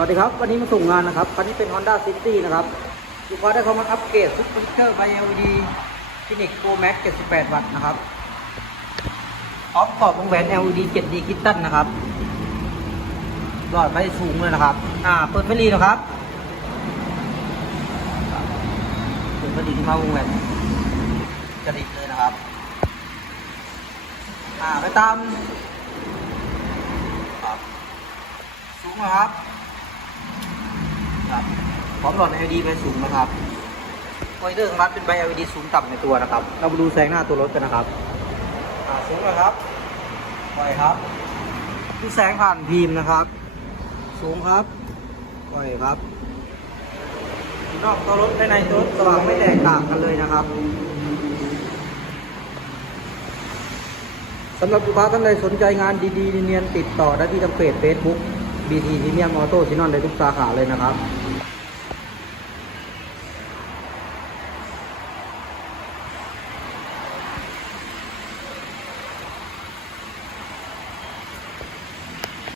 สวัสดีครับ วันนี้มาส่งงานนะครับคันนี้เป็น Honda City นะครับลูกค้าได้เข้ามาอัปเกรดซุปเปอร์สเตอร์ไบ LED ฟินิกโ Pro Max 78 วัตต์นะครับพร้อมกรอบวงแหวน LED 7D คิตตันนะครับ หลอดไฟสูงเลยนะครับ อ่า เปิดไฟรีนะครับ เปิดไฟรีที่มาวงแหวนกระดิกเลยนะครับ อ่า ไปตาม สูงนะครับ ครับพร้อมหลอด LED ไปสูงนะครับไวเดอร์ของรัฐเป็นใบ LED สูงต่ำในตัวนะครับ เรามาดูแสงหน้าตัวรถกันนะครับสูงนะครับปล่อยครับดูแสงผ่านพีมพ์นะครับ สูงครับปล่อยครับนอกตัวรถภายในตัวรถสว่างไม่แตกต่างกันเลยนะครับสำหรับลูกค้าท่านใดสนใจงานดีๆเนียนติดต่อได้ที่ทางเพจ Facebook BT พรีเมียมออโต้ชินอนได้ทุกสาขาเลยนะครับ